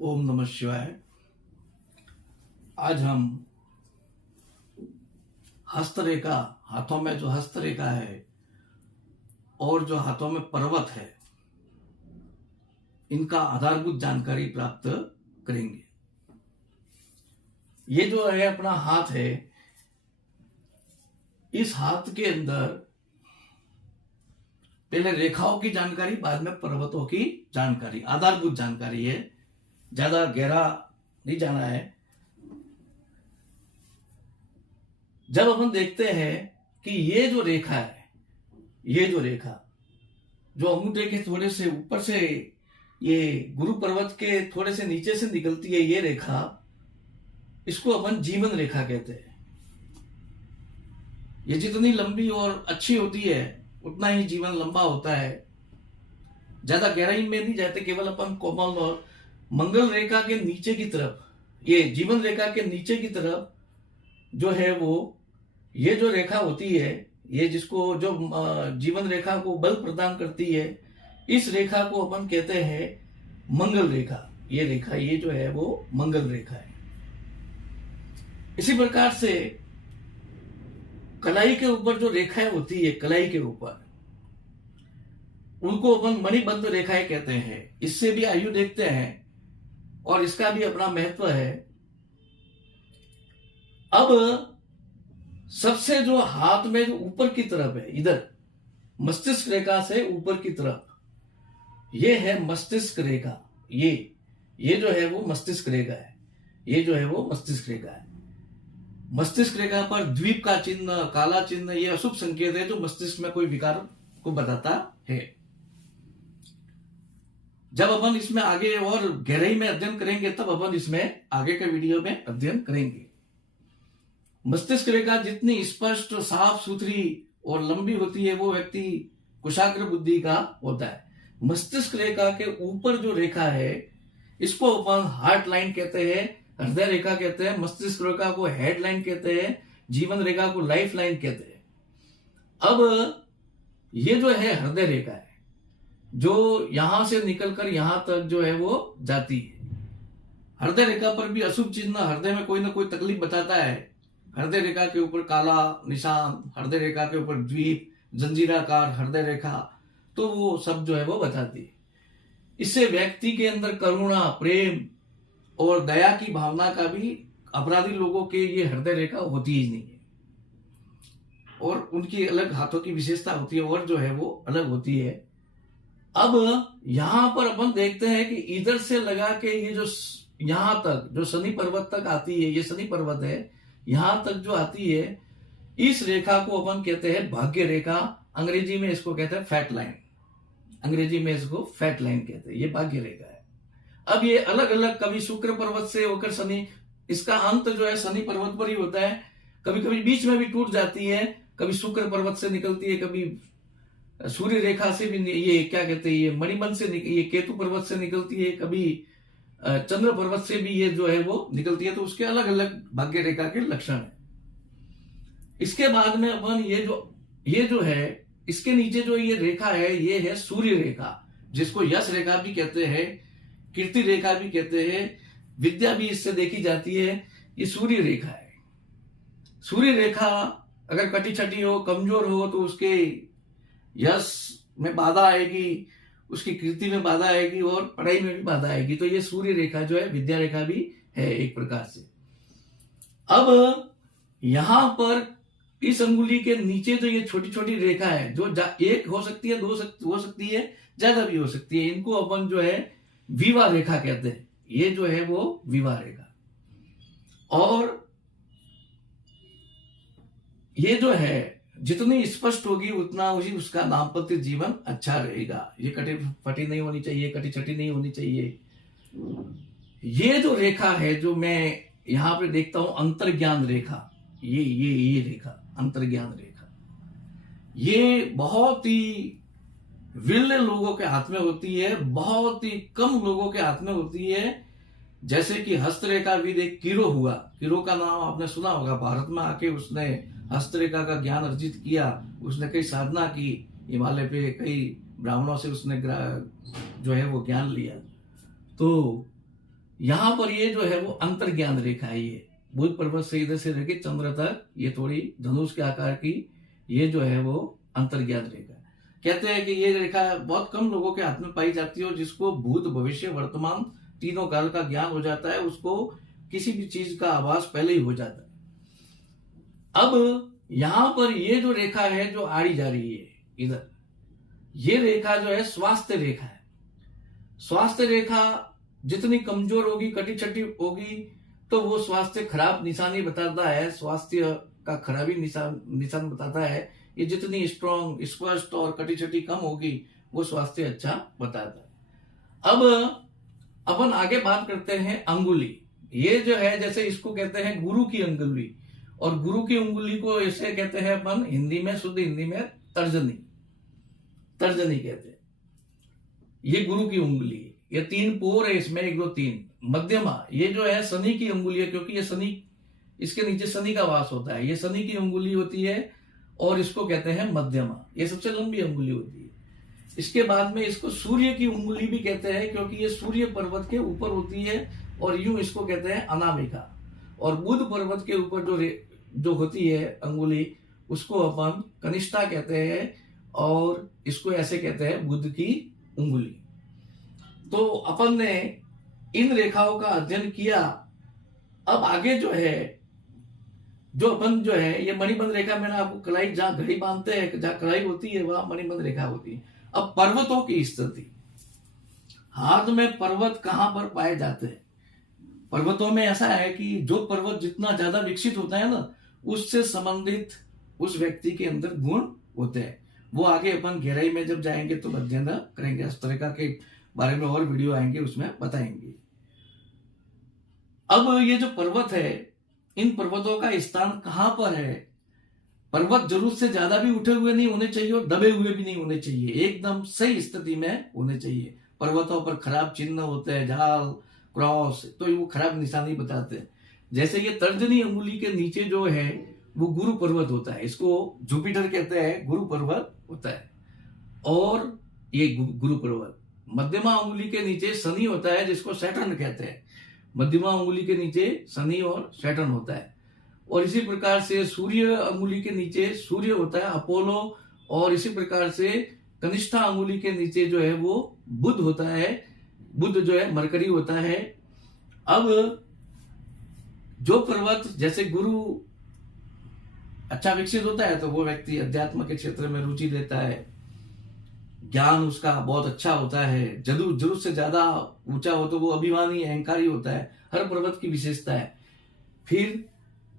ओम नमः शिवाय। आज हम हस्तरेखा, हाथों में जो हस्तरेखा है और जो हाथों में पर्वत है, इनका आधारभूत जानकारी प्राप्त करेंगे। ये जो है अपना हाथ है, इस हाथ के अंदर पहले रेखाओं की जानकारी, बाद में पर्वतों की जानकारी, आधारभूत जानकारी है, ज्यादा गहरा नहीं जाना है। जब अपन देखते हैं कि ये जो रेखा है, ये जो रेखा जो अंगूठे के थोड़े से ऊपर से, ये गुरु पर्वत के थोड़े से नीचे से निकलती है, ये रेखा, इसको अपन जीवन रेखा कहते हैं। ये जितनी लंबी और अच्छी होती है उतना ही जीवन लंबा होता है। ज्यादा गहराई में नहीं जाते, केवल अपन कोमल और मंगल रेखा के नीचे की तरफ, ये जीवन रेखा के नीचे की तरफ जो है वो, ये जो रेखा होती है, ये जिसको जो जीवन रेखा को बल प्रदान करती है, इस रेखा को अपन कहते हैं मंगल रेखा। ये रेखा, ये जो है वो मंगल रेखा है। इसी प्रकार से कलाई के ऊपर जो रेखाएं होती है, कलाई के ऊपर, उनको अपन मणिबंध रेखाएं कहते हैं। इससे भी आयु देखते हैं और इसका भी अपना महत्व है। अब सबसे जो हाथ में जो ऊपर की तरफ है, इधर मस्तिष्क रेखा से ऊपर की तरफ, ये है मस्तिष्क रेखा। ये जो है वो मस्तिष्क रेखा है। ये जो है वो मस्तिष्क रेखा है। मस्तिष्क रेखा पर द्वीप का चिन्ह, काला चिन्ह, ये अशुभ संकेत है जो मस्तिष्क में कोई विकार को बताता है। जब अपन इसमें आगे और गहराई में अध्ययन करेंगे, तब अपन इसमें आगे के वीडियो में अध्ययन करेंगे। मस्तिष्क रेखा जितनी स्पष्ट, साफ सुथरी और लंबी होती है, वो व्यक्ति कुशाग्र बुद्धि का होता है। मस्तिष्क रेखा के ऊपर जो रेखा है, इसको अपन हार्ट लाइन कहते हैं, हृदय रेखा कहते हैं, मस्तिष्क रेखा को हेड लाइन कहते हैं, जीवन रेखा को लाइफ लाइन कहते हैं। अब ये जो है हृदय रेखा है, जो यहां से निकलकर यहां तक जो है वो जाती है। हृदय रेखा पर भी अशुभ चिन्ह, हृदय में कोई ना कोई तकलीफ बताता है। हृदय रेखा के ऊपर काला निशान, हृदय रेखा के ऊपर द्वीप, जंजीराकार हृदय रेखा, तो वो सब जो है वो बताती है। इससे व्यक्ति के अंदर करुणा, प्रेम और दया की भावना का भी, अपराधी लोगों के ये हृदय रेखा होती ही नहीं है। और उनकी अलग हाथों की विशेषता होती है और जो है वो अलग होती है। अब यहां पर अपन देखते हैं कि इधर से लगा के ये जो यहां तक, जो शनि पर्वत तक आती है, ये शनि पर्वत है, यहां तक जो आती है, इस रेखा को अपन कहते हैं भाग्य रेखा। अंग्रेजी में इसको कहते हैं फैट लाइन। अंग्रेजी में इसको फैट लाइन कहते हैं। ये भाग्य रेखा है। अब ये अलग अलग, कभी शुक्र पर्वत से होकर शनि, इसका अंत जो है शनि पर्वत पर ही होता है। कभी कभी बीच में भी टूट जाती है, कभी शुक्र पर्वत से निकलती है, कभी सूर्य रेखा से भी, ये क्या कहते हैं, ये मणिबंध से, ये केतु पर्वत से निकलती है, कभी चंद्र पर्वत से भी ये जो है वो निकलती है। तो उसके अलग अलग भाग्य रेखा के लक्षण है। इसके बाद में अपन ये जो है, इसके नीचे जो ये रेखा है, ये है सूर्य रेखा, जिसको यश रेखा भी कहते हैं, कीर्ति रेखा भी कहते हैं, विद्या भी इससे देखी जाती है। ये सूर्य रेखा है। सूर्य रेखा अगर कटी छटी हो, कमजोर हो, तो उसके यश में बाधा आएगी, उसकी कीर्ति में बाधा आएगी और पढ़ाई में भी बाधा आएगी। तो ये सूर्य रेखा जो है विद्या रेखा भी है एक प्रकार से। अब यहां पर इस अंगुली के नीचे जो ये छोटी छोटी रेखा है, जो एक हो सकती है, दो हो सकती है, ज्यादा भी हो सकती है, इनको अपन जो है विवाह रेखा कहते हैं। ये जो है वो विवाह रेखा। और ये जो है जितनी स्पष्ट होगी उतना उसका दाम्पत्य जीवन अच्छा रहेगा। ये कटी फटी नहीं होनी चाहिए, कटी छटी नहीं होनी चाहिए। ये जो रेखा है, जो मैं यहां पे देखता हूं, अंतर्ज्ञान रेखा, ये रेखा, अंतर्ज्ञान रेखा, ये बहुत ही विरले लोगों के हाथ में होती है, बहुत ही कम लोगों के हाथ में होती है। जैसे कि हस्तरेखा भी देख, किरो हुआ, किरो का नाम आपने सुना होगा। भारत में आके उसने हस्तरेखा का ज्ञान अर्जित किया, उसने कई साधना की, हिमालय पे कई ब्राह्मणों से उसने जो है वो ज्ञान लिया। तो यहां पर ये जो है वो अंतर्ज्ञान रेखा है। ये बुध पर्वत से इधर से लेके चंद्र तक ये थोड़ी धनुष के आकार की ये जो है वो अंतर्ज्ञान रेखा। कहते हैं कि ये रेखा बहुत कम लोगों के हाथ में पाई जाती है और जिसको भूत भविष्य वर्तमान तीनों काल का ज्ञान हो जाता है, उसको किसी भी चीज का आभास पहले ही हो जाता है। अब यहां पर ये जो रेखा है जो आड़ी जा रही है इधर, ये रेखा जो है स्वास्थ्य रेखा है। स्वास्थ्य रेखा जितनी कमजोर होगी, कटी छटी होगी, तो वो स्वास्थ्य खराब निशानी बताता है, स्वास्थ्य का खराबी निशान बताता है। ये जितनी स्ट्रॉन्ग, स्पष्ट और कटी छटी कम होगी, वो स्वास्थ्य अच्छा बताता है। अब अपन आगे बात करते हैं अंगुली। ये जो है जैसे इसको कहते हैं गुरु की अंगुली, और गुरु की अंगुली को इसे कहते हैं अपन हिंदी में, शुद्ध हिंदी में तर्जनी, तर्जनी कहते हैं। ये गुरु की उंगली, ये 3 पोर है इसमें, 1 2 3। मध्यमा ये जो है शनि की अंगुली है, क्योंकि ये शनि, इसके नीचे शनि का वास होता है, ये शनि की अंगुली होती है और इसको कहते हैं मध्यमा। ये सबसे लंबी अंगुली होती है। इसके बाद में इसको सूर्य की उंगली भी कहते हैं, क्योंकि ये सूर्य पर्वत के ऊपर होती है, और यूं इसको कहते हैं अनामिका। और बुध पर्वत के ऊपर जो होती है अंगुली, उसको अपन कनिष्ठा कहते हैं, और इसको ऐसे कहते हैं बुध की उंगली। तो अपन ने इन रेखाओं का अध्ययन किया। अब आगे जो है, जो अपन जो है ये मणिबंध रेखा, मैंने आपको कलाई, जहां घड़ी बांधते हैं, जहां कलाई होती है, वहां मणिबंध रेखा होती है। अब पर्वतों की स्थिति, हाथ में पर्वत कहां पर पाए जाते हैं? पर्वतों में ऐसा है कि जो पर्वत जितना ज्यादा विकसित होता है ना, उससे संबंधित उस व्यक्ति के अंदर गुण होते हैं। वो आगे अपन गहराई में जब जाएंगे तो अध्ययन करेंगे, इस तरह के बारे में और वीडियो आएंगे, उसमें बताएंगे। अब ये जो पर्वत है, इन पर्वतों का स्थान कहां पर है? पर्वत जरूरत से ज्यादा भी उठे हुए नहीं होने चाहिए और दबे हुए भी नहीं होने चाहिए, एकदम सही स्थिति में होने चाहिए। पर्वतों पर खराब चिन्ह होते हैं, झाल, क्रॉस, तो वो खराब निशानी बताते हैं। जैसे ये तर्जनी अंगुली के नीचे जो है वो गुरु पर्वत होता है, इसको जुपिटर कहते हैं, गुरु पर्वत होता है। और ये गुरु पर्वत, मध्यमा अंगुली के नीचे शनि होता है, जिसको सैटर्न कहते हैं। मध्यमा अंगुली के नीचे शनि और सैटर्न होता है। और इसी प्रकार से सूर्य अंगुली के नीचे सूर्य होता है, अपोलो। और इसी प्रकार से कनिष्ठा अंगुली के नीचे जो है वो बुध होता है, बुध जो है मरकरी होता है। अब जो पर्वत, जैसे गुरु अच्छा विकसित होता है तो वो व्यक्ति अध्यात्म के क्षेत्र में रुचि लेता है, ज्ञान उसका बहुत अच्छा होता है। जरूरत से ज्यादा ऊंचा हो तो वो अभिमानी, अहंकारी होता है। हर पर्वत की विशेषता है। फिर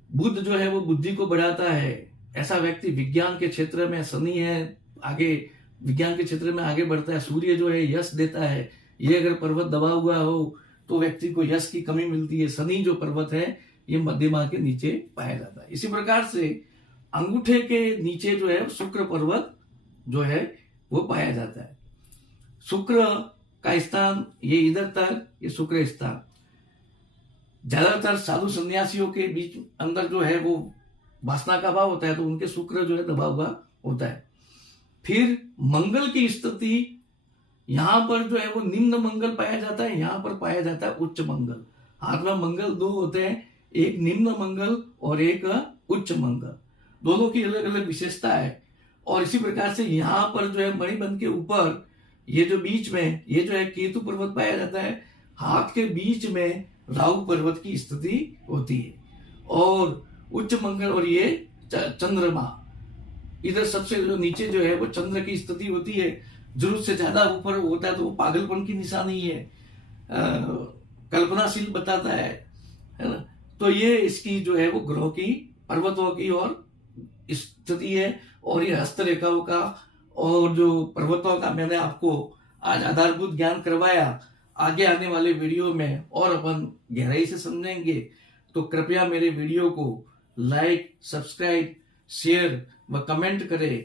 बुध जो है वो बुद्धि को बढ़ाता है, ऐसा व्यक्ति विज्ञान के क्षेत्र में, शनि है आगे विज्ञान के क्षेत्र में आगे बढ़ता है। सूर्य जो है यश देता है, ये अगर पर्वत दबा हुआ हो तो व्यक्ति को यश की कमी मिलती है। शनि जो पर्वत है ये मध्यमा के नीचे पाया जाता है। इसी प्रकार से अंगूठे के नीचे जो है शुक्र पर्वत जो है वो पाया जाता है। शुक्र का स्थान ये इधर तक, ये शुक्र स्थान। ज्यादातर साधु सन्यासियों के बीच अंदर जो है वो वासना का भाव होता है, तो उनके शुक्र जो है दबा हुआ होता है। फिर मंगल की स्थिति, यहां पर जो है वो निम्न मंगल पाया जाता है, यहां पर पाया जाता है उच्च मंगल। हाथ में मंगल 2 होते हैं, एक निम्न मंगल और एक उच्च मंगल, दोनों की अलग अलग विशेषता है। और इसी प्रकार से यहाँ पर जो है मणिबंध के ऊपर ये जो बीच में ये जो है केतु पर्वत पाया जाता है। हाथ के बीच में राहु पर्वत की स्थिति होती है, और उच्च मंगल और ये चंद्रमा, इधर सबसे जो नीचे जो है वो चंद्र की स्थिति होती है। जरूरत से ज्यादा ऊपर होता है तो वो पागलपन की निशानी है, कल्पनाशील बताता है ना। तो ये इसकी जो है वो ग्रहों की, पर्वतों की और स्थिति है। और ये हस्तरेखाओं का और जो पर्वतों का मैंने आपको आज आधारभूत ज्ञान करवाया। आगे आने वाले वीडियो में और अपन गहराई से समझेंगे, तो कृपया मेरे वीडियो को लाइक, सब्सक्राइब, शेयर व कमेंट करें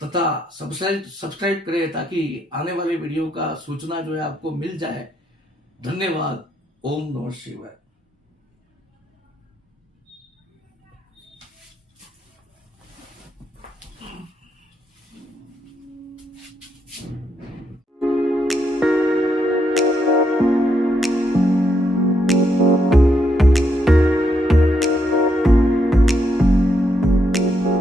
तथा सब्सक्राइब करें, ताकि आने वाले वीडियो का सूचना जो है आपको मिल जाए। धन्यवाद। ओम नमः शिवाय।